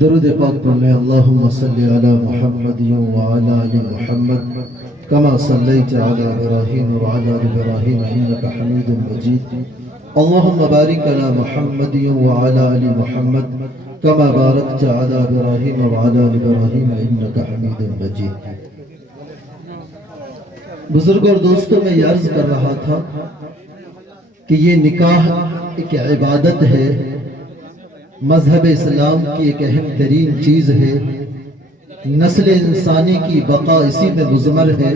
درود پاک پڑھنے اللہم صلی علی محمد وعلی آل محمد کما صلیت علی ابراہیم وعلی آل ابراہیم انکا حمید مجید اللہم بارک علی محمد وعلی آل محمد کما بارکت علی ابراہیم وعلی آل ابراہیم انکا حمید مجید۔ بزرگ اور دوستوں میں یہ عرض کر رہا تھا کہ یہ نکاح ایک عبادت ہے، مذہب اسلام کی ایک اہم ترین چیز ہے، نسل انسانی کی بقا اسی میں مضمر ہے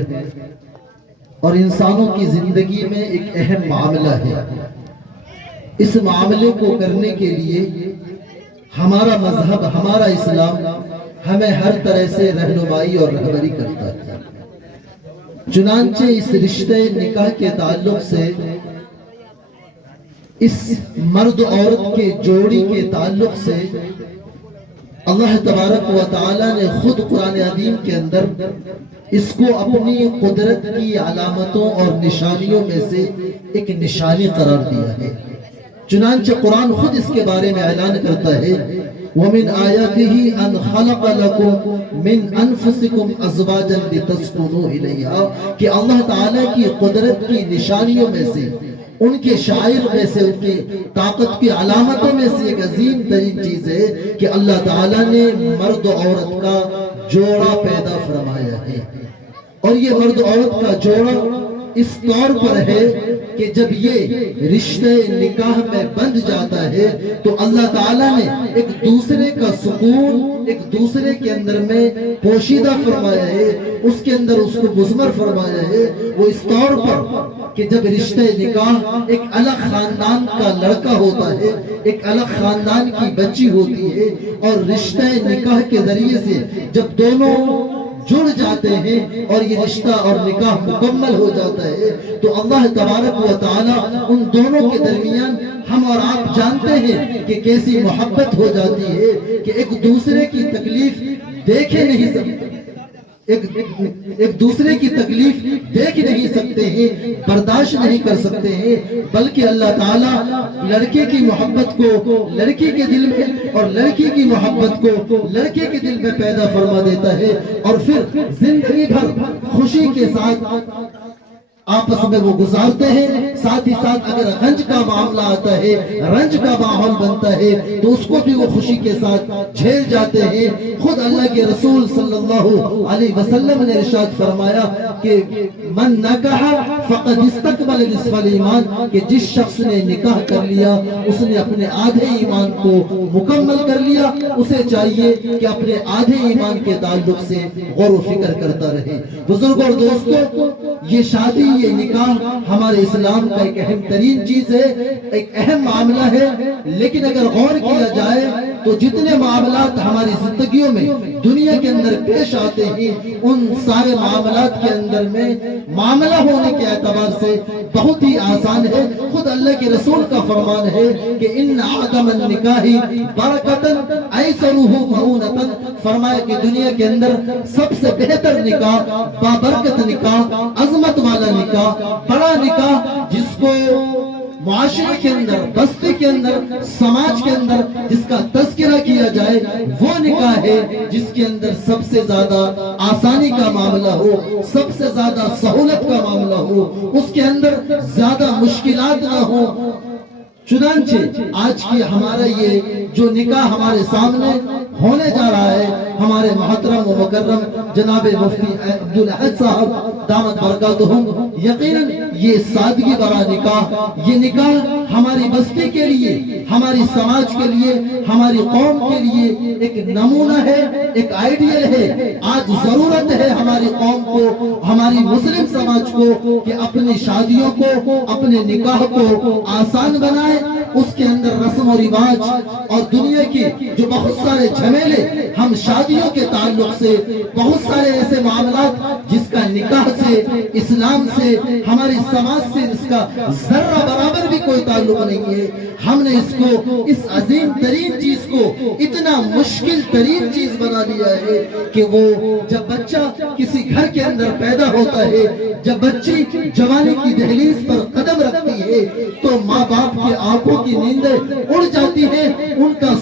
اور انسانوں کی زندگی میں ایک اہم معاملہ ہے۔ اس معاملے کو کرنے کے لیے ہمارا مذہب، ہمارا اسلام ہمیں ہر طرح سے رہنمائی اور رہبری کرتا ہے۔ چنانچہ اس رشتے نکاح کے تعلق سے، اس مرد عورت کے جوڑی کے تعلق سے اللہ تبارک و تعالی نے خود قرآن عظیم کے اندر اس کو اپنی قدرت کی علامتوں اور نشانیوں میں سے ایک نشانی قرار دیا ہے۔ چنانچہ قرآن خود اس کے بارے میں اعلان کرتا ہے وَمِنْ آيَاتِهِ أَنْ خَلَقَ لَكُمْ مِنْ أَنفُسِكُمْ أَزْوَاجًا لِتَسْكُنُوا إِلَيْهَا کہ اللہ تعالیٰ کی قدرت کی نشانیوں میں سے، ان کے شاعر میں سے، ان کی طاقت کی علامتوں میں سے ایک عظیم ترین چیز ہے کہ اللہ تعالیٰ نے مرد و عورت کا جوڑا پیدا فرمایا ہے۔ اور یہ مرد و عورت کا جوڑا اس طور پر ہے کہ جب یہ رشتے نکاح میں بندھ جاتا ہے تو اللہ تعالیٰ نے ایک دوسرے کا سکون ایک دوسرے کے اندر میں پوشیدہ فرمایا ہے، اس کے اندر اس کو مضمر فرمایا ہے۔ وہ اس طور پر کہ جب رشتے نکاح ایک الگ خاندان کا لڑکا ہوتا ہے، ایک الگ خاندان کی بچی ہوتی ہے، اور رشتے نکاح کے ذریعے سے جب دونوں جڑ جاتے ہیں اور یہ رشتہ اور نکاح مکمل ہو جاتا ہے تو اللہ تبارک و تعالی ان دونوں کے درمیان، ہم اور آپ جانتے ہیں کہ کیسی محبت ہو جاتی ہے کہ ایک دوسرے کی تکلیف دیکھے نہیں سکتے، ایک دوسرے کی تکلیف دیکھ نہیں سکتے ہیں، برداشت نہیں کر سکتے ہیں، بلکہ اللہ تعالیٰ لڑکے کی محبت کو لڑکی کے دل میں اور لڑکی کی محبت کو لڑکے کے دل میں پیدا فرما دیتا ہے، اور پھر زندگی بھر خوشی کے ساتھ آپس میں وہ گزارتے ہیں۔ ساتھ ہی ساتھ اگر رنج کا معاملہ آتا ہے، رنج کا ماحول بنتا ہے تو اس کو بھی وہ خوشی کے ساتھ جھیل جاتے ہیں۔ خود اللہ کے رسول صلی اللہ علیہ وسلم نے ارشاد فرمایا کہ من نکح فقد استکمل نصف الایمان کہ جس شخص نے نکاح کر لیا اس نے اپنے آدھے ایمان کو مکمل کر لیا۔ اسے چاہیے کہ اپنے آدھے ایمان کے تعلق سے غور و فکر کرتا رہے۔ بزرگ اور دوستو، یہ شادی، یہ نکاح ہمارے اسلام کا ایک اہم ترین چیز ہے، ایک اہم معاملہ ہے، لیکن اگر غور کیا جائے تو جتنے معاملات ہماری زندگیوں میں دنیا کے اندر پیش آتے ہیں ان سارے معاملات کے اندر میں معاملہ ہونے کے اعتبار سے بہت ہی آسان ہے۔ خود اللہ کے رسول کا فرمان ہے کہ ان عدم النکاح برکتن ایسرہ معونتن، فرمایا کہ دنیا کے اندر سب سے بہتر نکاح، بابرکت نکاح، عظمت والا نکاح، بڑا نکاح، جس کو معاشرے کے اندر، بستی کے اندر، سماج کے اندر جس کا تذکرہ کیا جائے وہ نکاح ہے جس کے اندر سب سے زیادہ آسانی کا معاملہ ہو، سب سے زیادہ سہولت کا معاملہ ہو، اس کے اندر زیادہ مشکلات نہ ہو۔ چنانچہ آج کی ہمارا یہ جو نکاح ہمارے سامنے ہونے جا رہا ہے، ہمارے محترم و مکرم جناب مفتی عبدالاحد صاحب دامت برکاتہم، یقیناً یہ سادگی بھرا نکاح، یہ نکاح ہماری بستی کے لیے، ہماری سماج کے لیے، ہماری قوم کے لیے ایک نمونہ ہے، ایک آئیڈیل ہے۔ آج ضرورت ہے ہماری قوم کو، ہماری مسلم سماج کو کہ اپنی شادیوں کو، اپنے نکاح کو آسان بنائے، اس کے اندر رسم و رواج اور دنیا کی جو بہت سارے جھمیلے ہم شادیوں کے تعلق سے، بہت سارے ایسے معاملات جس کا نکاح سے، اسلام سے، ہماری سماج سے اس کا ذرہ برابر بھی کوئی تعلق نہیں ہے، ہم نے اس کو، اس عظیم ترین چیز کو اتنا مشکل ترین چیز بنا لیا ہے کہ وہ جب بچہ کسی گھر کے اندر پیدا ہوتا ہے، جب بچی جوانی کی دہلیز پر قدم رکھتی ہے تو ماں باپ کے آنکھوں کی نیندیں اڑ جاتی ہیں، ان کا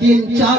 3-4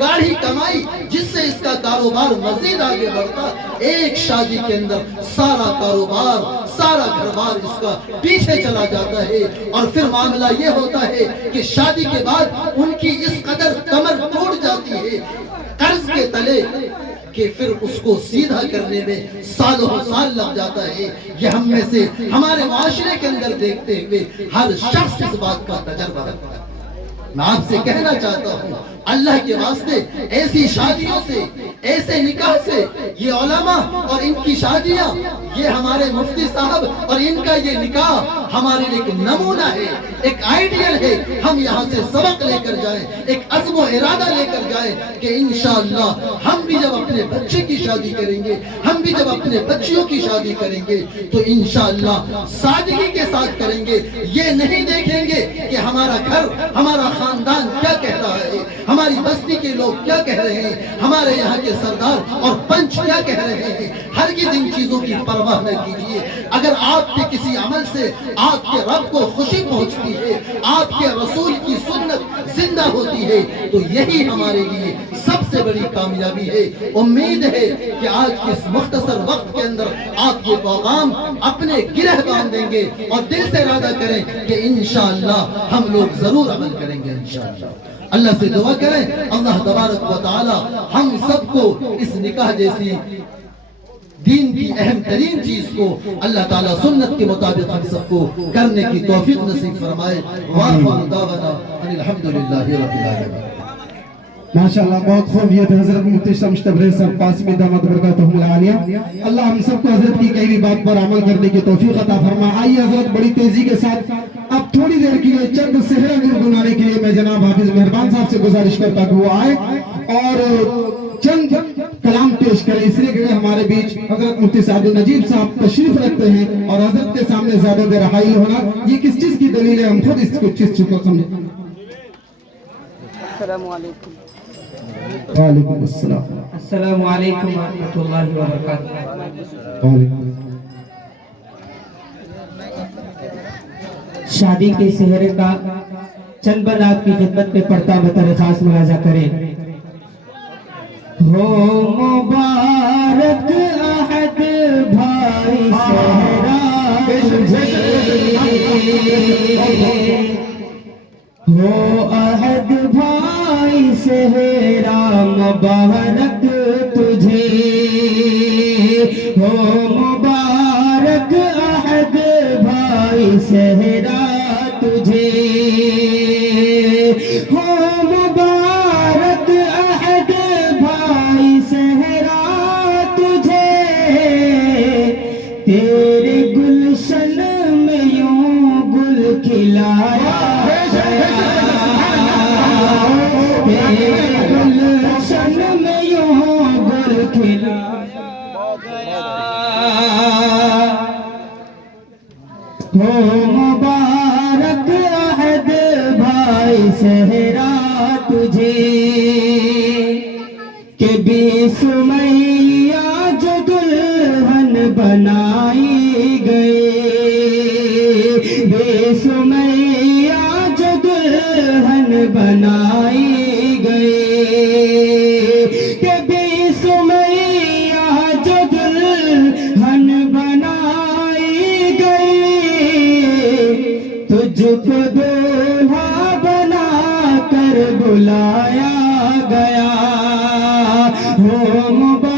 گاڑھی کمائی جس سے اس کا کاروبار مزید آگے بڑھتا، ایک شادی کے اندر سارا کاروبار، سارا گھر بار اس کا پیچھے چلا جاتا ہے، اور پھر معاملہ یہ ہوتا ہے کہ شادی کے بعد ان کی اس قدر کمر ٹوٹ جاتی ہے قرض کے تلے کہ پھر اس کو سیدھا کرنے میں سالوں سال لگ جاتا ہے۔ یہ ہم میں سے ہمارے معاشرے کے اندر دیکھتے ہوئے ہر شخص اس بات کا تجربہ رکھتا ہے۔ میں آپ سے کہنا چاہتا ہوں، اللہ کے واسطے ایسی شادیوں سے، ایسے نکاح سے، یہ علماء اور ان کی شادیاں، یہ ہمارے مفتی صاحب اور ان کا یہ نکاح ہمارے لیے ایک نمونہ ہے، ایک آئیڈیل ہے۔ ہم یہاں سے سبق لے کر جائیں، ایک عزم و ارادہ لے کر جائیں کہ انشاءاللہ ہم بھی جب اپنے بچے کی شادی کریں گے، ہم بھی جب اپنے بچیوں کی شادی کریں گے تو انشاءاللہ سادگی کے ساتھ کریں گے۔ یہ نہیں دیکھیں گے کہ ہمارا گھر، ہمارا خاندان کیا کہہ رہا ہے، ہماری بستی کے لوگ کیا کہہ رہے ہیں، ہمارے یہاں کے سردار اور پنچ کیا کہہ رہے ہیں۔ ہرگز ان چیزوں کی پرواہ نہ کیجیے۔ اگر آپ کے کسی عمل سے آپ کے رب کو خوشی پہنچتی ہے، آپ کے رسول کی سنت زندہ ہوتی ہے، تو یہی ہمارے لیے سب سے بڑی کامیابی ہے۔ امید ہے کہ آج کے اس مختصر وقت کے اندر آپ یہ پیغام اپنے گرہ باندھ دیں گے اور دل سے ارادہ کریں کہ انشاءاللہ ہم لوگ ضرور عمل کریں گے انشاءاللہ۔ اللہ سے دعا کریں اللہ تبارک و تعالی ہم سب کو اس نکاح جیسی دین کی اہم ترین چیز کو اللہ تعالیٰ سنت کے مطابق ہم سب کو کرنے کی توفیق نصیب فرمائے۔ وآخر دعوانا ان الحمدللہ رب العالمین۔ ماشاءاللہ بہت خوب، یہ تھے حضرت مفتی شمس تبریز صاحب قاسمی دامت برکاتہم العالیہ۔ اللہ ہم سب کو حضرت کی کہی ہوئی بات پر عمل کرنے کی توفیق عطا فرما۔ آئیے حضرت بڑی تیزی کے ساتھ اب تھوڑی دیر کے لیے چند صحرا گنگنانے کے لیے میں جناب حافظ مہربان صاحب سے گزارش کرتا کہ وہ آئے اور چند کلام پیش کریں، اس لیے کہ ہمارے بیچ حضرت مفتی سعد النجیب صاحب تشریف رکھتے ہیں اور حضرت کے سامنے زیادہ دیر حائل ہونا یہ کس چیز کی دلیل ہے، ہم خود اس چیز کو سمجھیں۔ السلام علیکم۔ وعلیکم السلام۔ السلام علیکم ورحمۃ اللہ وبرکاتہ۔ شادی کے سہرے کا چند بند آپ کی خدمت میں پڑھتا بطر خاص ملاحظہ کریں۔ ہو مبارک عہد بھائی سہرا ہو عہد بھائی سہرا مبارک تجھے، ہو مبارک عہد بھائی سہرا تجھے، ہو مبارک عہد بھائی سہرا تجھے، تیرے گلشن میں یوں گل کھلایا تیرے گلشن میں یوں گل کھلایا گیا، ہو مبارک عہد بھائی سہرا تجھے، کہ بی سمیہ جو دلہن بنائی گئی، بی سمیہ جو دلہن بنائی گئی، کہ بی سمیہ جو دلہن بنائی گئی، تجھ کو دولہا بنا کر بلایا گیا، ہو مبارک